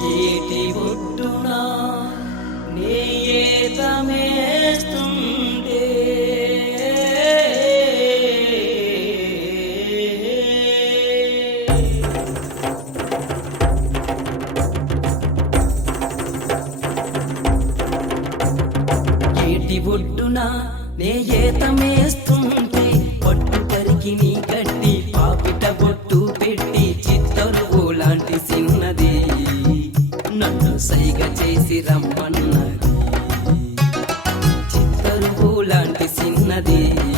గీతి బుట్టునా నీయేతమేస్తుంటే గీతి బుట్టునా నే ఏతమేస్తుంటే పట్టు కరిగి నీ రమ్మన్నది చిత్తరువు లాంటి చిన్నది.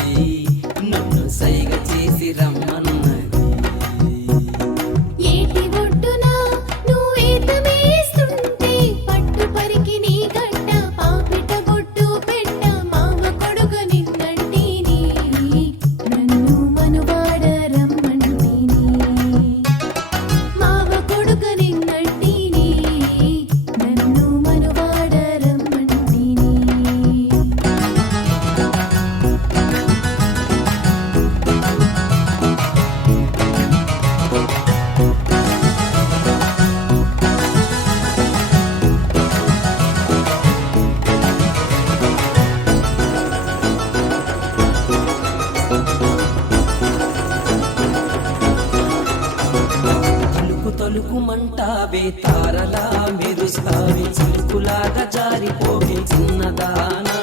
ఉంటావే తారలా మెరుస్తావే చిలుకులాగా జారిపోవే చిన్నదానా.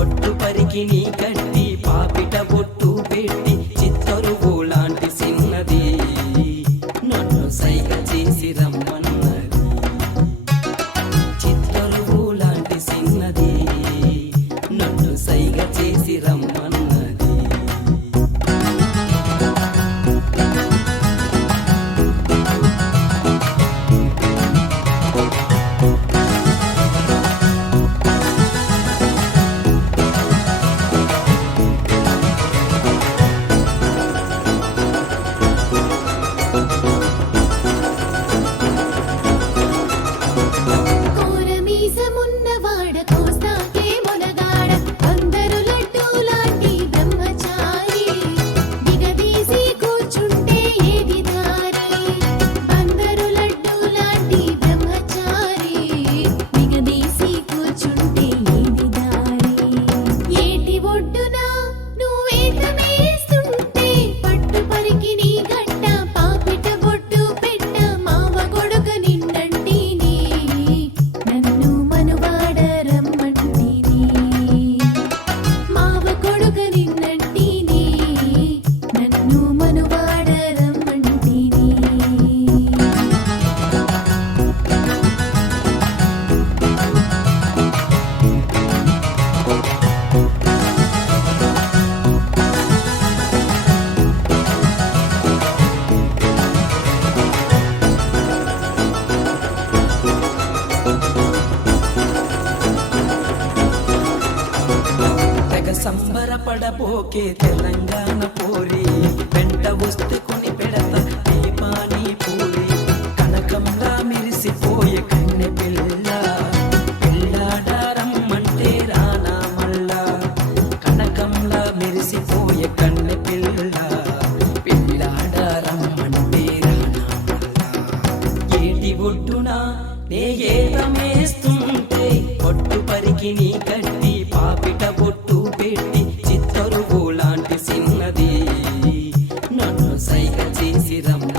ఒట్టు నీ కట్టి పాపిట బొట్టు తెగ సంబరపడపోకే తెలంగాణ పోరి వెంట వస్తే కొని పెడత దీపాని పూరి. కనకంలా మెరిసిపో சிரம்